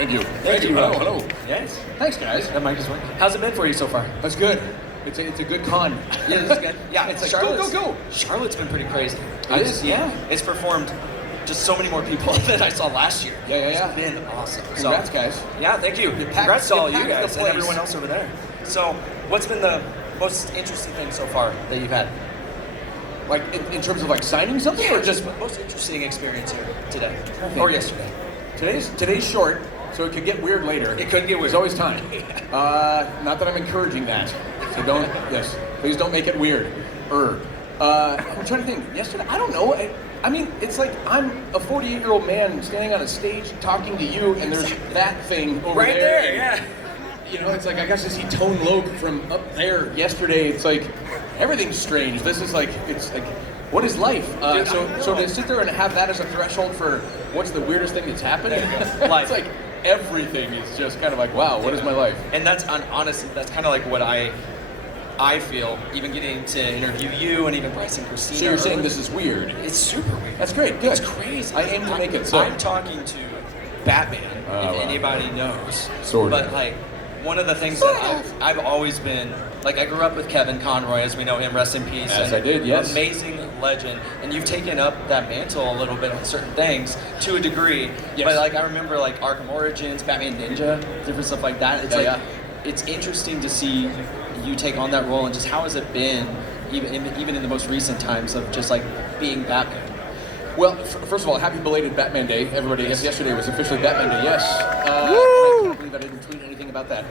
Thank you. Thank you. Hello, hello. Yes. Thanks, guys. That mic is working. How's it been for you so far? That's good. It's a good con. Yeah, it's good. Yeah, It's like, Charlotte's, go. Charlotte's been pretty crazy. It is? Yeah. It's performed just so many more people than I saw last year. Yeah. It's been awesome. Congrats, guys. Yeah, thank you. packed- Congrats to you all you packed the guys and place. everyone else over there. So, what's been the most interesting thing so far that you've had? Like in terms of like signing something, or just most interesting experience here today Okay. or yesterday? today's short, so it could get weird later. It could get weird. There's always time. Not that I'm encouraging that. So please don't make it weird. I'm trying to think. Yesterday, I don't know. I mean, it's like I'm a 48-year-old man standing on a stage talking to you, and there's that thing over Right there, yeah. You know, it's like I got to see Tone Loc from up there yesterday. It's like everything's strange. This is like it's like what is life? Dude, So to sit there and have that as a threshold for what's the weirdest thing that's happened, There you go. Life. it's like everything is just kind of like wow, what is my life? And that's honestly, that's kind of like what I feel, even getting to interview you and even Bryce and Christina. So you're saying earlier. this is weird? It's super weird. That's great. Good. It's crazy. I aim to make it so. I'm talking to Batman, if wow. anybody knows. Sort of. But like, one of the things that I've always been, like I grew up with Kevin Conroy, as we know him, rest in peace. Yes, and I did, yes. Amazing legend. And you've taken up that mantle a little bit on certain things, to a degree. Yes. But like, I remember like Arkham Origins, Batman Ninja, different stuff like that. It's it's interesting to see you take on that role, and just how has it been, even in the most recent times of just like being Batman. Well, first of all, happy belated Batman Day, everybody. Yes, yesterday was officially Batman Day. Yes. I can't believe I didn't tweet anything about that.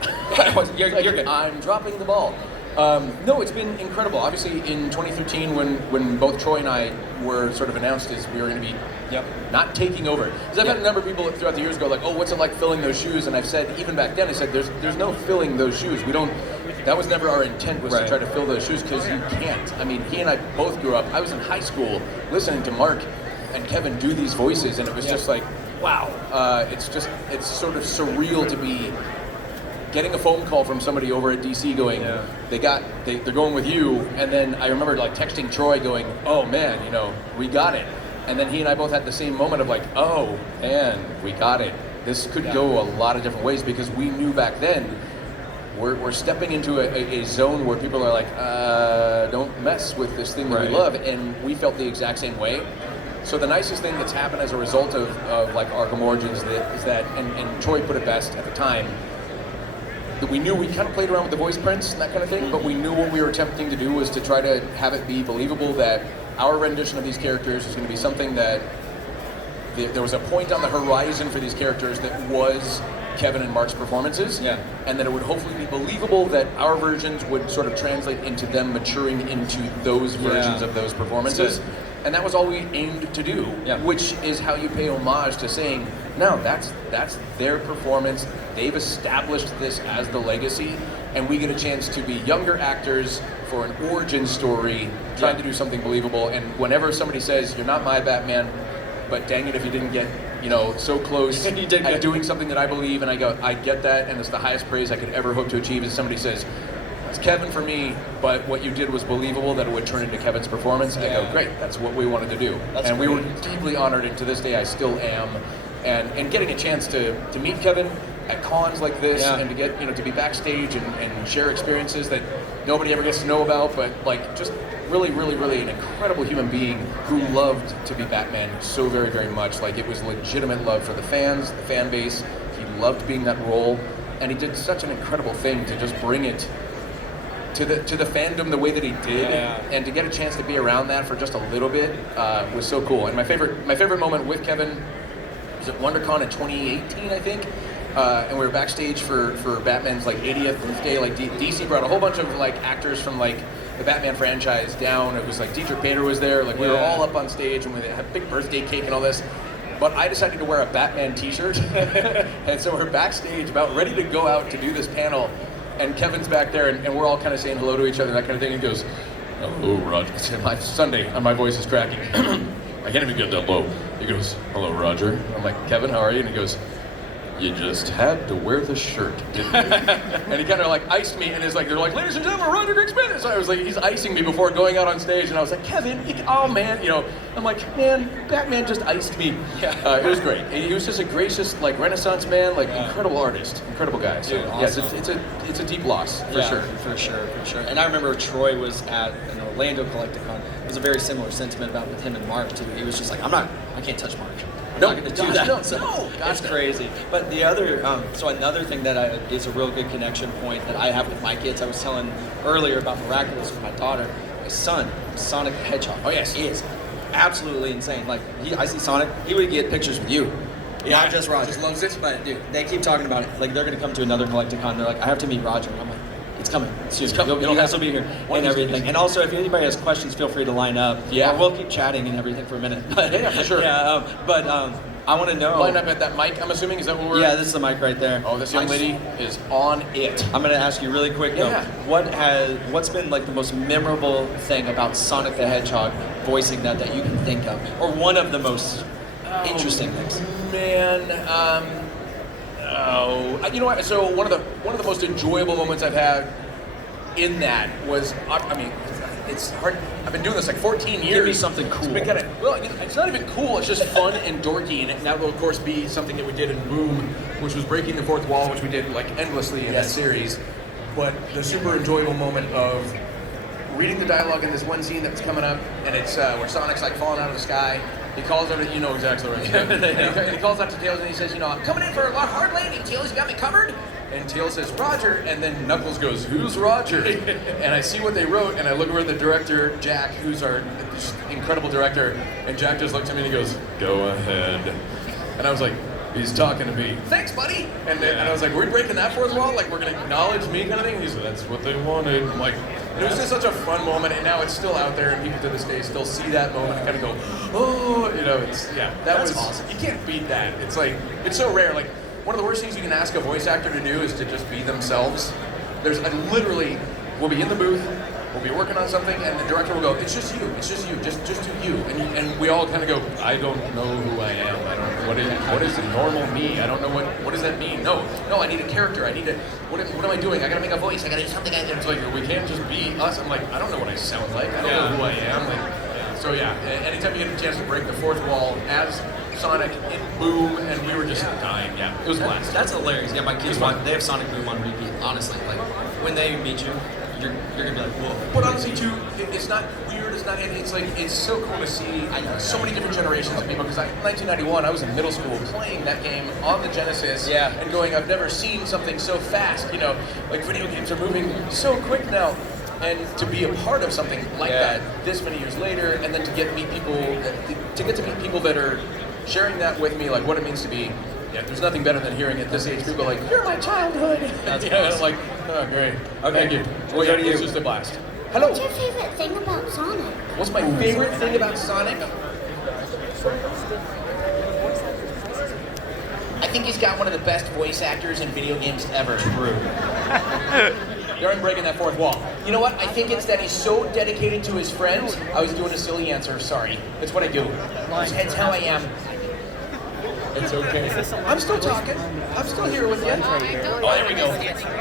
You're good. I'm dropping the ball. No, it's been incredible. Obviously, in 2013, when both Troy and I were sort of announced as we were going to be not taking over, because I've had a number of people throughout the years go like, "Oh, what's it like filling those shoes?" And I've said, even back then, I said, "There's no filling those shoes. We don't." That was never our intent, was to try to fill those shoes, because you can't. I mean, he and I both grew up. I was in high school listening to Mark and Kevin do these voices, and it was just like, wow. It's sort of surreal to be getting a phone call from somebody over at DC going, they're going with you, and then I remember like texting Troy going, oh man, you know, we got it. And then he and I both had the same moment of like, oh man, we got it. This could go a lot of different ways, because we knew back then we're stepping into a zone where people are like, don't mess with this thing that we love, and we felt the exact same way. So the nicest thing that's happened as a result of like Arkham Origins is that, and Troy put it best at the time, that we knew we kind of played around with the voice prints and that kind of thing, but we knew what we were attempting to do was to try to have it be believable that our rendition of these characters was going to be something that there was a point on the horizon for these characters that was Kevin and Mark's performances, and that it would hopefully be believable that our versions would sort of translate into them maturing into those versions of those performances. And that was all we aimed to do, which is how you pay homage to saying, no, that's their performance. They've established this as the legacy, and we get a chance to be younger actors for an origin story, trying to do something believable. And whenever somebody says, you're not my Batman, but dang it if you didn't get, so close at doing something that I believe, and I go, I get that, and it's the highest praise I could ever hope to achieve, is somebody says, it's Kevin for me, but what you did was believable that it would turn into Kevin's performance. I go, great, that's what we wanted to do. We were deeply honored, and to this day I still am. And getting a chance to meet Kevin at cons like this, and to get, to be backstage and share experiences that nobody ever gets to know about, but like just really, really, really an incredible human being who loved to be Batman so very, very much. Like, it was legitimate love for the fans, the fan base. He loved being that role, and he did such an incredible thing to just bring it to the fandom the way that he did, and to get a chance to be around that for just a little bit was so cool. And my favorite moment with Kevin was at WonderCon in 2018, I think. And we were backstage for Batman's like 80th birthday. Like DC brought a whole bunch of like actors from like the Batman franchise down. It was like Dietrich Bader was there. Like we were all up on stage, and we had a big birthday cake and all this. But I decided to wear a Batman t-shirt. And so we're backstage about ready to go out to do this panel. And Kevin's back there, and we're all kind of saying hello to each other, that kind of thing. And he goes, hello, Roger. It's Sunday, and my voice is cracking. I can't even get that low. He goes, hello, Roger. I'm like, Kevin, how are you? And he goes, you just had to wear the shirt, didn't you? And he kind of like iced me, and they're like, ladies and gentlemen, Roger Greg Smith. So I was like, he's icing me before going out on stage, and I was like, Kevin, oh man, I'm like, man, Batman just iced me. Yeah. It was great. He was just a gracious, like Renaissance man, like incredible artist, incredible guy. So Dude, yeah, awesome. it's a deep loss for sure. For sure. And I remember Troy was at an Orlando Collecticon. It was a very similar sentiment about with him and Mark too. He was just like, I can't touch Mark. I'm not going to do that. It's crazy. But the other, so another thing that is a real good connection point that I have with my kids, I was telling earlier about Miraculous with my daughter. My son, Sonic the Hedgehog. Oh yes, is absolutely insane. Like I see Sonic, he would get pictures with you. Yeah, Not just Roger. just loves it. But dude, they keep talking about it. Like they're going to come to another Collecticon. They're like, I have to meet Roger. I'm like, it's coming. It's coming. You guys will be here and everything. And also, if anybody has questions, feel free to line up. Yeah. Or we'll keep chatting and everything for a minute. But, Yeah, for sure. Yeah, I want to know. Line up at that mic, I'm assuming, is that what we're... Yeah, this is the mic right there. Oh, this young lady is on it. I'm going to ask you really quick, though. Yeah. What's been like the most memorable thing about Sonic the Hedgehog voicing that you can think of? Or one of the most interesting things? Man, you know what? So one of the most enjoyable moments I've had in that was, I mean, it's hard. I've been doing this like 14 years. Give me something cool. It's been kind of, well, it's not even cool. It's just fun and dorky, and that will of course be something that we did in Boom, which was breaking the fourth wall, which we did like endlessly in that series. But the super enjoyable moment of reading the dialogue in this one scene that was coming up, and it's where Sonic's like falling out of the sky. He calls out, you know exactly right. And he calls out to Tails and he says, I'm coming in for a hard landing. Tails, you got me covered? And Tails says, Roger. And then Knuckles goes, who's Roger? And I see what they wrote, and I look over at the director, Jack, who's our just incredible director, and Jack just looked at me and he goes, go ahead. And I was like, he's talking to me. Thanks, buddy. And I was like, we're breaking that fourth wall? Like, we're going to acknowledge me kind of thing? And he said, that's what they wanted. I'm like, it was just such a fun moment, and now it's still out there, and people to this day still see that moment and kind of go, oh, that's awesome. You can't beat that. It's like, it's so rare. Like, one of the worst things you can ask a voice actor to do is to just be themselves. We'll be in the booth, we'll be working on something, and the director will go, it's just you, just do you. And we all kind of go, I don't know who I am. I don't know, what is the normal me? I don't know what does that mean? No, I need a character. I need to, what am I doing? I gotta make a voice. I gotta do something. It's like, we can't just be us. I'm like, I don't know what I sound like. I don't know who I am. Like, so yeah, anytime you get a chance to break the fourth wall as Sonic in Boom, and we were just dying. Yeah, it was a blast. That's hilarious. Yeah, my kids they have Sonic Boom on repeat. Honestly, like when they meet you, you're gonna be like, whoa. But honestly, too, it's not weird. It's like it's so cool to see so many different generations of people. Because in 1991, I was in middle school playing that game on the Genesis, and going, I've never seen something so fast. Like video games are moving so quick now. And to be a part of something like that this many years later, and then to get to meet people that are sharing that with me, like what it means to be. Yeah, there's nothing better than hearing at this age people like, you're my childhood. That's awesome. It's like, oh, great. Okay. Thank you. We'll go to you. It's just a blast. Hello. What's your favorite thing about Sonic? What's my favorite thing about Sonic? I think he's got one of the best voice actors in video games ever. True. You're breaking that fourth wall. You know what? I think it's that he's so dedicated to his friends. I was doing a silly answer, sorry. It's what I do. It's how I am. It's okay. I'm still talking. I'm still here with you. Oh, there we go.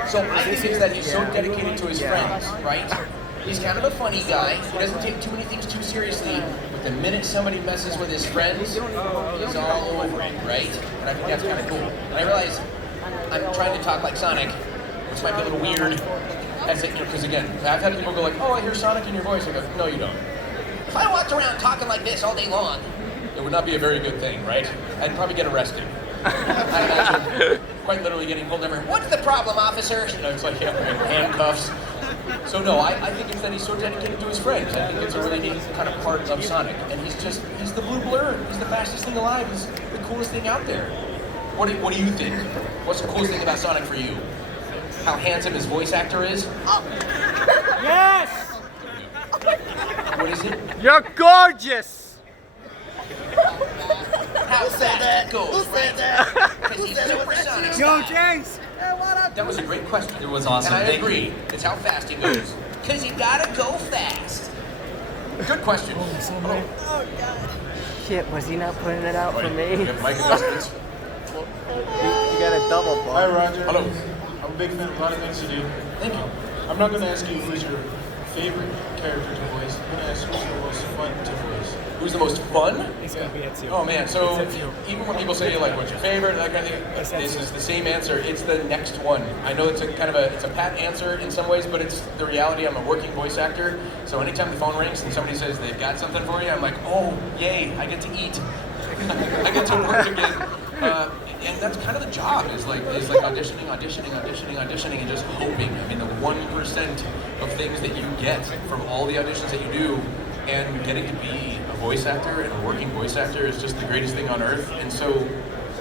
So I think it's that he's so dedicated to his friends, right? He's kind of a funny guy. He doesn't take too many things too seriously. But the minute somebody messes with his friends, he's all over it, right? And I think that's kind of cool. And I realize I'm trying to talk like Sonic, which might be a little weird. Because again, I've had people go like, oh, I hear Sonic in your voice. I go, no, you don't. If I walked around talking like this all day long, it would not be a very good thing, right? I'd probably get arrested. I'd imagine quite literally getting pulled over. What's the problem, officer? It's like, handcuffs. So no, I think it's that he's so dedicated to his friends. I think it's a really neat kind of part of Sonic. And he's the blue blur. He's the fastest thing alive. He's the coolest thing out there. What do you think? What's the coolest thing about Sonic for you? How handsome his voice actor is? Yes! What is it? You're gorgeous! How fast he goes, right? Because he's supersonic. Yo, James! That was a great question. It was awesome. And I Thank agree. you. It's how fast he goes. Because you gotta go fast. Good question. Oh, God. Shit, was he not putting it out for me? You have mic adjustments. get a double Hi, bump. Roger. Hello. I'm a big fan of a lot of things you do. Thank you. I'm not going to ask you who's your favorite character to voice. I'm going to ask who's the most fun to voice. Who's the most fun? It's gonna be Ezio. Oh man, so It's Ezio. even when people say like what's your favorite, that kind of thing, It's this Ezio. is the same answer. It's the next one. I know it's a kind of it's a pat answer in some ways, but it's the reality. I'm a working voice actor, so anytime the phone rings and somebody says they've got something for you, I'm like, oh yay, I get to eat. I get to work again. And that's kind of the job is like auditioning, and just hoping. I mean, the 1% of things that you get from all the auditions that you do, and getting to be a voice actor and a working voice actor is just the greatest thing on earth. And so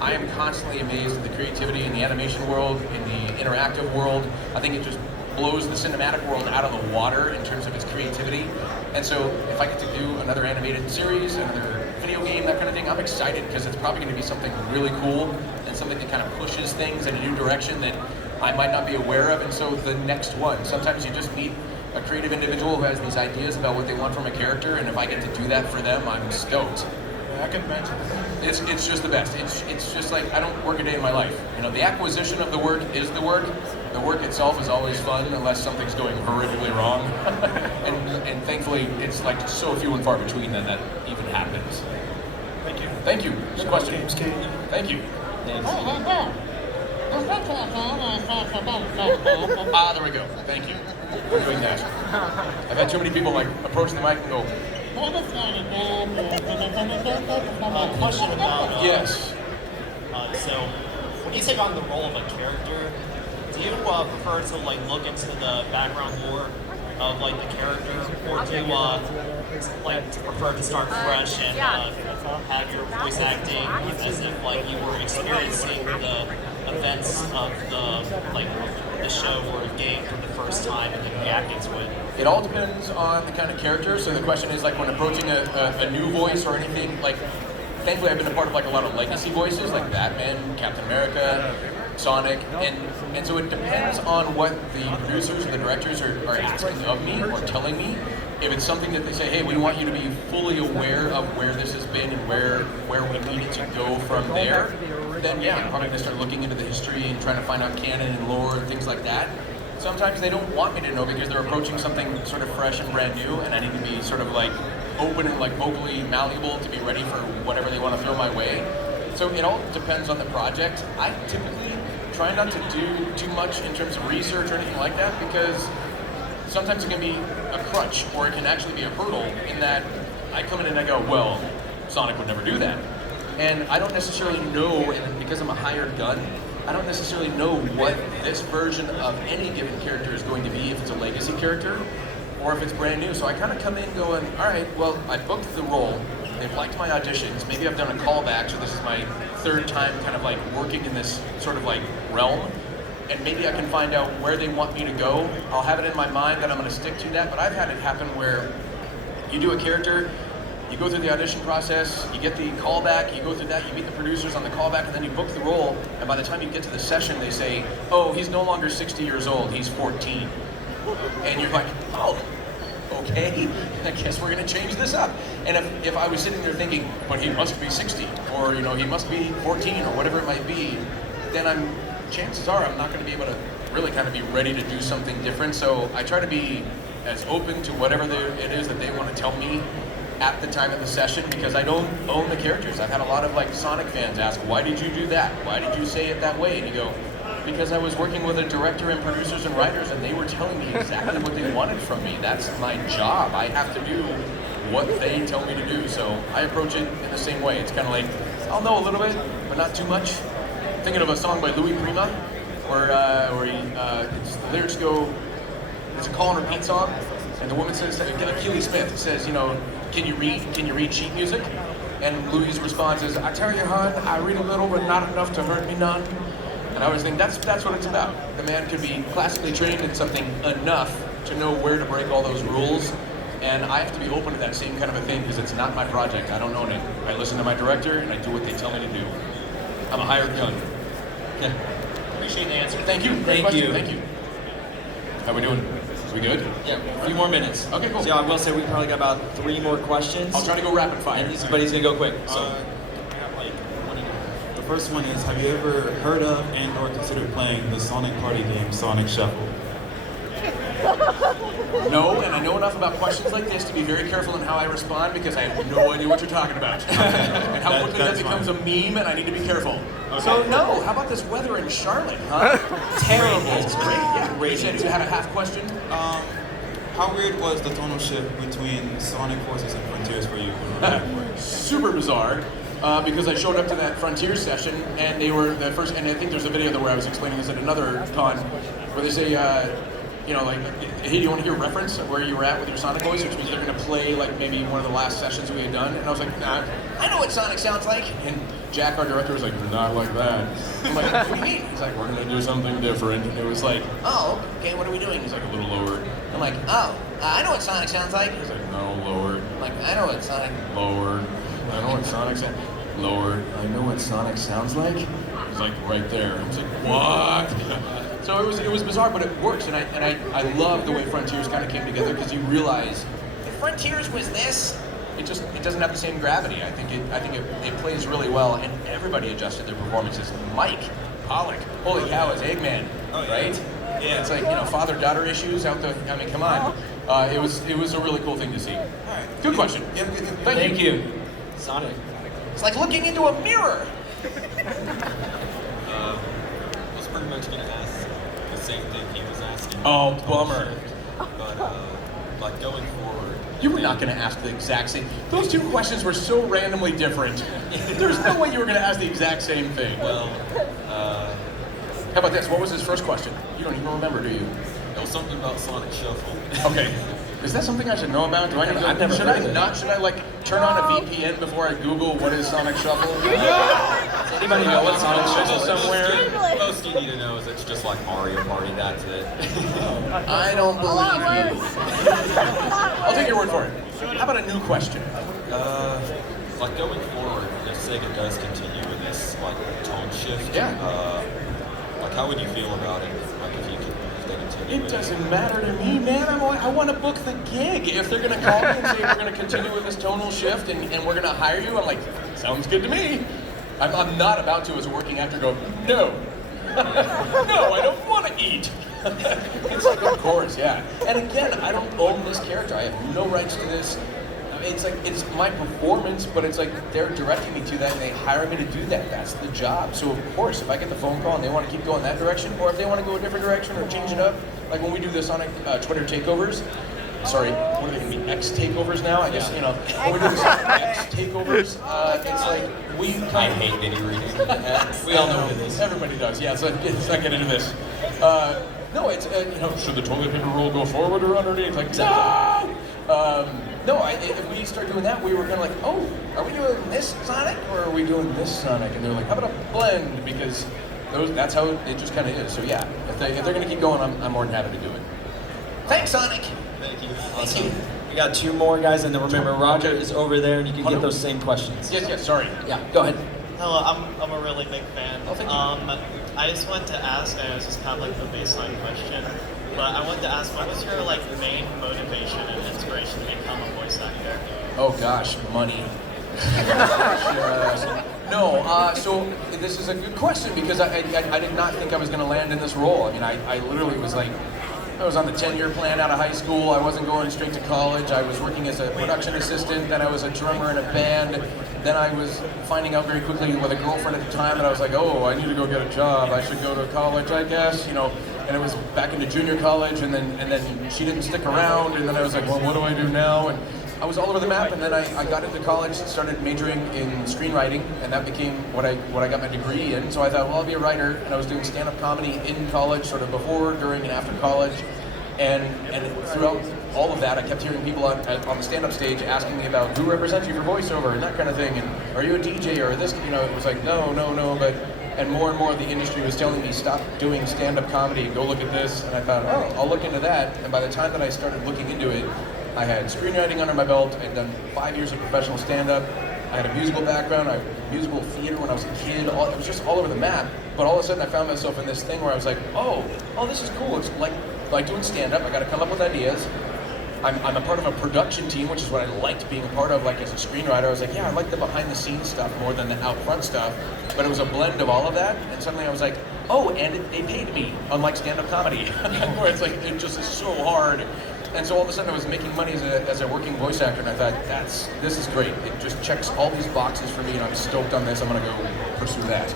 I am constantly amazed at the creativity in the animation world, in the interactive world. I think it just blows the cinematic world out of the water in terms of its creativity. And so if I get to do another animated series, another video game, that kind of thing, I'm excited because it's probably going to be something really cool and something that kind of pushes things in a new direction that I might not be aware of. And so the next one, sometimes you just meet a creative individual who has these ideas about what they want from a character, and if I get to do that for them, I'm stoked. Yeah, I can imagine. It's just the best. It's just like I don't work a day in my life. You know, the acquisition of the work is the work. The work itself is always fun unless something's going horrifically wrong. and thankfully, it's like so few and far between that even happens. Thank you. Thank you. Good question. Games, Kate. Thank you. Thanks. Ah, there we go. Thank you for doing that. I've had too many people like approach the mic and go, Question about yes. So when you take on the role of a character, do you prefer to like look into the background lore of like the character, or do you like to prefer to start fresh and have your voice acting as if like you were experiencing the events of the show or game for the first time and then reacting to it? It all depends on the kind of character. So the question is like when approaching a new voice or anything, like thankfully I've been a part of like a lot of legacy voices like Batman, Captain America, Sonic, and so it depends on what the producers or the directors are asking of me or telling me. If it's something that they say, hey, we want you to be fully aware of where this has been and where we need it to go from there, then yeah, I'm probably gonna start looking into the history and trying to find out canon and lore and things like that. Sometimes they don't want me to know because they're approaching something sort of fresh and brand new, and I need to be sort of like open and like vocally malleable to be ready for whatever they want to throw my way. So it all depends on the project. I typically try not to do too much in terms of research or anything like that because sometimes it can be a crutch or it can actually be a hurdle in that I come in and I go, well, Sonic would never do that. And I don't necessarily know, and because I'm a hired gun, I don't necessarily know what this version of any given character is going to be, if it's a legacy character or if it's brand new. So I kind of come in going, all right, well, I booked the role. They've liked my auditions. Maybe I've done a callback, so this is my third time kind of like working in this sort of like realm. And maybe I can find out where they want me to go. I'll have it in my mind that I'm going to stick to that. But I've had it happen where you do a character, you go through the audition process, you get the callback, you go through that, you meet the producers on the callback, and then you book the role. And by the time you get to the session, they say, oh, he's no longer 60 years old, he's 14. And you're like, oh, okay, I guess we're going to change this up. And if I was sitting there thinking, but he must be 60, or you know, he must be 14, or whatever it might be, then chances are I'm not going to be able to really kind of be ready to do something different. So I try to be as open to whatever it is that they want to tell me at the time of the session, because I don't own the characters. I've had a lot of like Sonic fans ask, why did you do that? Why did you say it that way? And you go, because I was working with a director and producers and writers and they were telling me exactly what they wanted from me. That's my job. I have to do what they tell me to do. So I approach it in the same way. It's kind of like, I'll know a little bit, but not too much. Thinking of a song by Louis Prima, where the lyrics go, it's a call and repeat song, and the woman says, Keely Smith says, you know, can you read sheet music? And Louis' response is, I tell you, hon, I read a little, but not enough to hurt me none. And I always think that's what it's about. The man could be classically trained in something enough to know where to break all those rules, and I have to be open to that same kind of a thing because it's not my project. I don't own it. I listen to my director and I do what they tell me to do. I'm a hired gun. Appreciate the answer. Thank you. Great Thank question. you. Thank you. How we doing? Is we good? Yeah, a few more minutes. Okay, cool. So I will say we probably got about 3 more questions. I'll try to go rapid fire. But he's gonna go quick. So I got like 20. the first one is, have you ever heard of and or considered playing the Sonic party game Sonic Shuffle? No, and I know enough about questions like this to be very careful in how I respond because I have no idea what you're talking about. And how quickly that That's becomes fine. a meme and I need to be careful. Okay. So no, how about this weather in Charlotte, huh? Terrible. It's great. Yeah. You said you had a half question? How weird was the tonal shift between Sonic Forces and Frontiers for you? Super bizarre. Because I showed up to that Frontier session and they were the first, and I think there's a video where I was explaining this at another con, where they say, you know, like, hey, do you want to hear a reference of where you were at with your Sonic voice, which means they're going to play like maybe one of the last sessions we had done, and I was like, nah, I know what Sonic sounds like, and Jack, our director, was like, not like that. I'm like, what do you mean? He's like, we're going to do something different, and it was like, oh, okay, what are we doing? He's like, a little lower. I'm like, oh, I know what Sonic sounds like. He's like, no, lower. I'm like, I know what Sonic, lower. I know what Sonic sounds lower. I know what Sonic sounds like. He's like, right there. I was like, what? So it was bizarre, but it works, and I love the way Frontiers kind of came together because you realize if Frontiers was this, it doesn't have the same gravity. I think it plays really well, and everybody adjusted their performances. Mike Pollock, holy cow, is Eggman, right? Yeah, it's like, you know, father-daughter issues out the. I mean, come on. It was a really cool thing to see. Good question. Thank you. Sonic. It's like looking into a mirror. I was pretty much going to ask the same thing he was asking. Oh, bummer. But, like, going forward. You were not going to ask the exact same. Those two questions were so randomly different. There's no way you were going to ask the exact same thing. Well, how about this? What was his first question? You don't even remember, do you? it was something about Sonic Shuffle. Okay. Is that something I should know about? Do I need to? I've never should heard I of it. not? Should I like turn on a VPN before I Google what is Sonic Shuffle? Anybody know what Sonic Shuffle is? Somewhere. Most you need to know is it's just like Mario Party, that's it. I don't believe you. I'll take your word for it. How about a new question? Like going forward, if Sega does continue with this like tone shift, Yeah. Like how would you feel about it? Like if you could if they continue It with doesn't matter to me, man. I want to book the gig. If they're going to call me and say we're going to continue with this tonal shift and we're going to hire you, I'm like, sounds good to me. I'm not about to, as a working actor, go, no. No, I don't want to eat. It's like, of course, yeah. And again, I don't own this character. I have no rights to this. I mean, it's like, it's my performance, but it's like they're directing me to that and they hire me to do that. That's the job. So of course, if I get the phone call and they want to keep going that direction, or if they want to go a different direction or change it up, like when we do the Sonic Twitter takeovers, sorry, what are they going to be, X takeovers now? I guess, you know, when we do the Sonic X takeovers, it's like, we I kind hate nitty reading. we all know what it is. Everybody does, yeah, so let's not get into this. No, it's, you know, should the toilet paper roll go forward or underneath? Like, no! No, if we start doing that, we were kind of like, oh, are we doing this Sonic or are we doing this Sonic? And they're like, how about a blend? Because that's how it just kind of is. So yeah, if they're going to keep going, I'm more than happy to do it. Thanks, Sonic. Thank you. Awesome. We got two more guys, and then remember, Roger is over there, and you can get those same questions. Yes, sorry. Yeah, go ahead. Hello, I'm a really big fan. Oh, thank you. I just wanted to ask, I know this is kind of like the baseline question, but I wanted to ask, what was your like main motivation and inspiration to become a voice actor? Oh gosh, money. So this is a good question because I did not think I was going to land in this role. I mean, I literally was like, I was on the 10-year plan out of high school. I wasn't going straight to college. I was working as a production assistant. Then I was a drummer in a band. Then I was finding out very quickly with a girlfriend at the time, and I was like, oh, I need to go get a job. I should go to college, I guess, you know. And it was back into junior college, and then she didn't stick around. And then I was like, well, what do I do now? And I was all over the map. And then I got into college, started majoring in screenwriting, and that became what I got my degree in. So I thought, well, I'll be a writer. And I was doing stand-up comedy in college, sort of before, during, and after college. And throughout all of that, I kept hearing people on the stand-up stage asking me about who represents you for voiceover and that kind of thing, and are you a DJ or this, you know, it was like, no, but, and more of the industry was telling me, stop doing stand-up comedy, go look at this, and I thought, oh, I'll look into that, and by the time that I started looking into it, I had screenwriting under my belt, I'd done 5 years of professional stand-up, I had a musical background, I did musical theater when I was a kid, it was just all over the map, but all of a sudden I found myself in this thing where I was like, oh, this is cool, it's like doing stand-up, I gotta come up with ideas, I'm a part of a production team, which is what I liked being a part of. Like as a screenwriter, I was like, yeah, I like the behind the scenes stuff more than the out front stuff. But it was a blend of all of that, and suddenly I was like, oh, and they paid me, unlike stand-up comedy, where it's like it just is so hard. And so all of a sudden I was making money as a working voice actor, and I thought, this is great. It just checks all these boxes for me, and I'm stoked on this. I'm gonna go pursue that.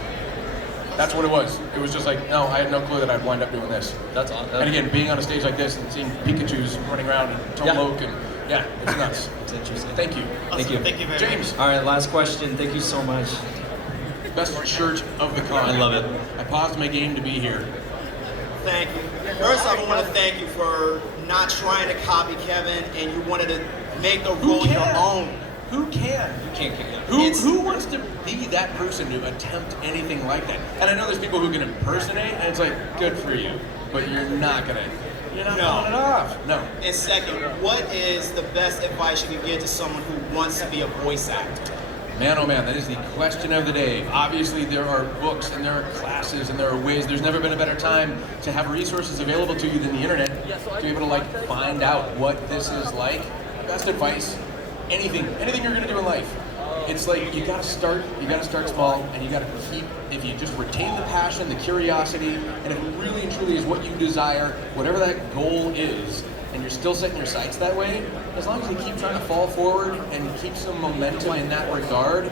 That's what it was. It was just like, no, I had no clue that I'd wind up doing this. That's awesome. And again, being on a stage like this and seeing Pikachus running around and Tomok and yeah, it's nuts. It's interesting. Thank you. Thank you. Thank you very James, All right, last question. Thank you so much. best shirt of the con. I love it. I paused my game to be here. Thank you. First off, I want to thank you for not trying to copy Kevin, and you wanted to make the role your own. Who can? You can't kick that. Who wants to be that person to attempt anything like that? And I know there's people who can impersonate, and it's like, good for you, but you're not pulling it off. No. And second, what is the best advice you can give to someone who wants to be a voice actor? Man, oh man, that is the question of the day. Obviously, there are books and there are classes and there are ways. There's never been a better time to have resources available to you than the internet to be able to like find out what this is like. Best advice, anything you're gonna do in life. It's like you gotta start small, and you gotta keep. If you just retain the passion, the curiosity, and if it really and truly is what you desire, whatever that goal is, and you're still setting your sights that way, as long as you keep trying to fall forward and keep some momentum in that regard,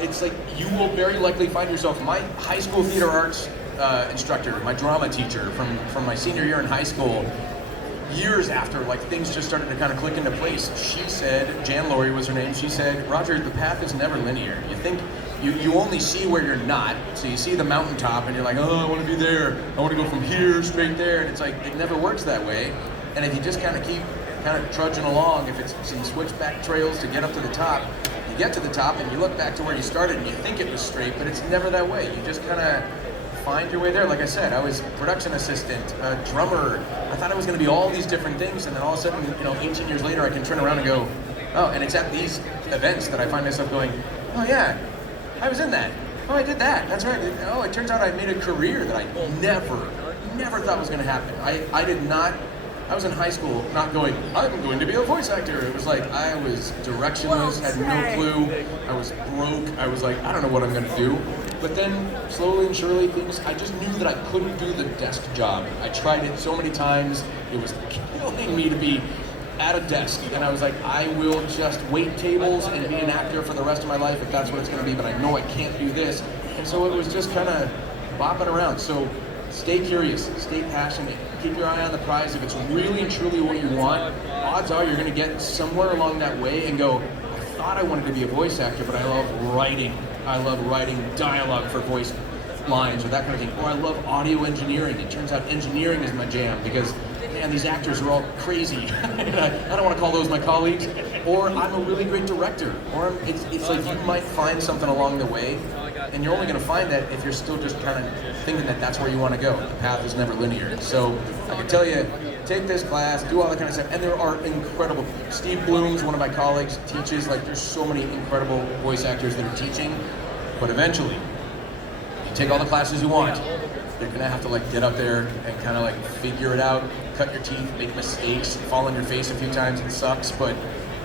it's like you will very likely find yourself. My high school theater arts instructor, my drama teacher from my senior year in high school, years after like things just started to kind of click into place, she said, Jan Laurie was her name, she said, Roger, the path is never linear. You think you only see where you're not, so you see the mountaintop and you're like, oh, I want to be there, I want to go from here straight there, and it's like it never works that way. And if you just kind of keep trudging along, if it's some switchback trails to get up to the top, you get to the top and you look back to where you started and you think it was straight, but it's never that way. You just kind of find your way there. Like I said, I was production assistant, drummer. I thought I was going to be all these different things, and then all of a sudden, 18 years later, I can turn around and go, oh, and it's at these events that I find myself going, oh yeah, I was in that. Oh, I did that. That's right. Oh, it turns out I made a career that I never thought was going to happen. I was in high school not going, I'm going to be a voice actor. It was like I was directionless, had no clue. I was broke. I was like, I don't know what I'm going to do. But then slowly and surely I just knew that I couldn't do the desk job. I tried it so many times. It was killing me to be at a desk. And I was like, I will just wait tables and be an actor for the rest of my life if that's what it's going to be. But I know I can't do this. And so it was just kind of bopping around. So stay curious, stay passionate, keep your eye on the prize. If it's really and truly what you want, odds are you're going to get somewhere along that way and go, I thought I wanted to be a voice actor, but I love writing. I love writing dialogue for voice lines or that kind of thing. Or I love audio engineering. It turns out engineering is my jam because, man, these actors are all crazy. I don't want to call those my colleagues. Or I'm a really great director. Or it's like you might find something along the way, and you're only going to find that if you're still just kind of thinking that that's where you want to go. The path is never linear. So I can tell you, take this class, do all that kind of stuff. And there are incredible, Steve Bloom's one of my colleagues, teaches, like there's so many incredible voice actors that are teaching. But eventually, you take all the classes you want, you're going to have to like get up there and kind of like figure it out, cut your teeth, make mistakes, fall on your face a few times, it sucks, but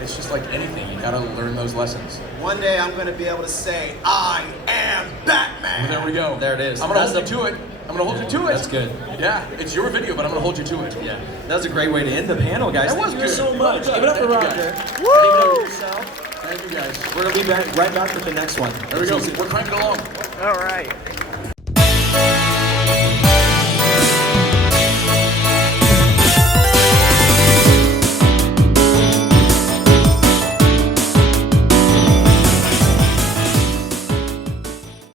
it's just like anything, you gotta learn those lessons. One day I'm going to be able to say, I am Batman. Well, there we go. There it is. I'm gonna hold you to it. I'm gonna hold you to it. That's good. Yeah, it's your video, but I'm gonna hold you to it. Yeah, that was a great way to end the panel, guys. That was Thank you good. so much. Well Give it up for done. Roger. Thank Give it up for yourself. Thank you guys. We're gonna be right back with the next one. There we go. We're cranking along. All right.